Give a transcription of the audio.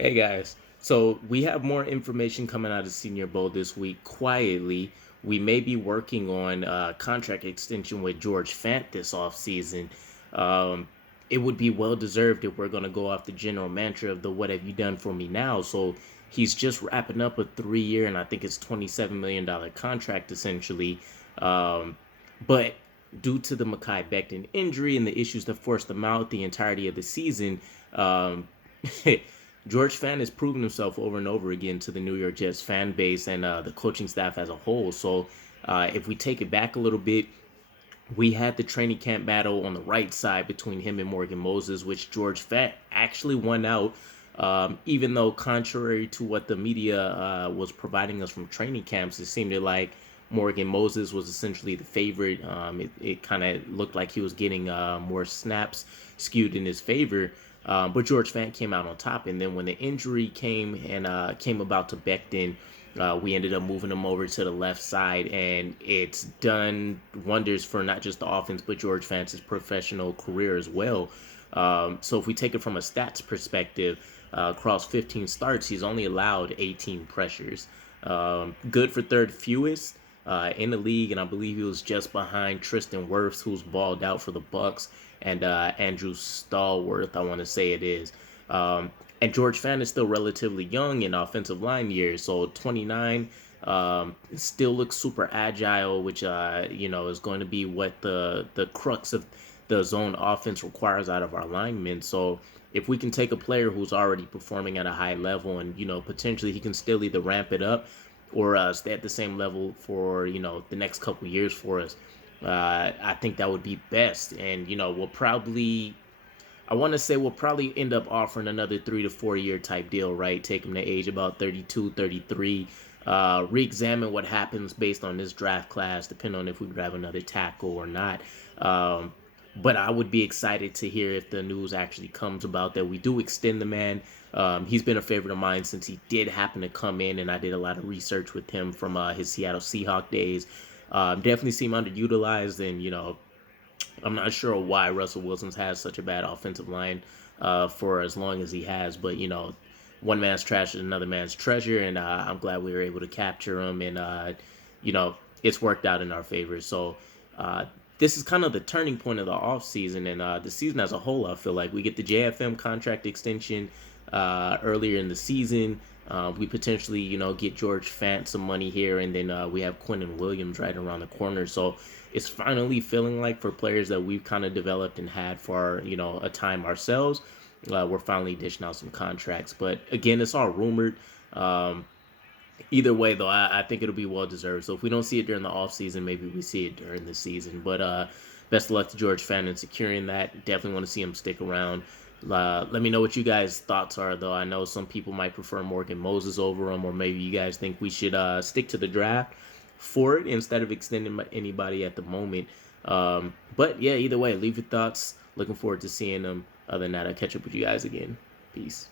Hey guys, so we have more information coming out of Senior Bowl this week. Quietly, we may be working on contract extension with George Fant this offseason. Um, it would be well deserved if we're going to go off the general mantra of the "What have you done for me now?" So he's just wrapping up a 3 year, and I think it's $27 million contract essentially. Um, but due to the Mekhi Becton injury and the issues that forced him out the entirety of the season. George Fant has proven himself over and over again to the New York Jets fan base and the coaching staff as a whole. So, if we take it back a little bit, we had the training camp battle on the right side between him and Morgan Moses, which George Fant actually won out. Even though, contrary to what the media was providing us from training camps, it seemed like Morgan Moses was essentially the favorite. It kind of looked like he was getting more snaps skewed in his favor. But George Fant came out on top, and then when the injury came and came about to Becton, we ended up moving him over to the left side, and it's done wonders for not just the offense, but George Fant's professional career as well. So if we take it from a stats perspective, across 15 starts, he's only allowed 18 pressures. Good for third fewest in the league, and I believe he was just behind Tristan Wirfs, who's balled out for the Bucks, and Andrew Stallworth, I want to say it is. And George Fant is still relatively young in offensive line years, so 29. Still looks super agile, which is going to be what the crux of the zone offense requires out of our linemen. So if we can take a player who's already performing at a high level and potentially he can still either ramp it up or stay at the same level for the next couple years for us, I think that would be best. And I want to say we'll probably end up offering another 3 to 4 year type deal, right? Take him to age about 32, 33. Re-examine what happens based on this draft class, depending on if we grab another tackle or not. But I would be excited to hear if the news actually comes about that we do extend the man. He's been a favorite of mine since he did happen to come in, and I did a lot of research with him from his Seattle Seahawks days. Definitely seem underutilized, and I'm not sure why Russell Wilson's has such a bad offensive line for as long as he has, but one man's trash is another man's treasure, and I'm glad we were able to capture him, and it's worked out in our favor. So uh, this is kind of the turning point of the offseason and the season as a whole. I feel like we get the JFM contract extension earlier in the season. We potentially, get George Fant some money here, and then we have Quentin Williams right around the corner. So it's finally feeling like for players that we've kind of developed and had for a time ourselves, we're finally dishing out some contracts. But again, it's all rumored. Either way, though, I think it'll be well deserved. So if we don't see it during the off season, maybe we see it during the season. But best of luck to George Fant in securing that. Definitely want to see him stick around. Let me know what you guys' thoughts are, though. I know some people might prefer Morgan Moses over him, or maybe you guys think we should stick to the draft for it instead of extending anybody at the moment. But yeah, either way, leave your thoughts. Looking forward to seeing them. Other than that, I'll catch up with you guys again. Peace.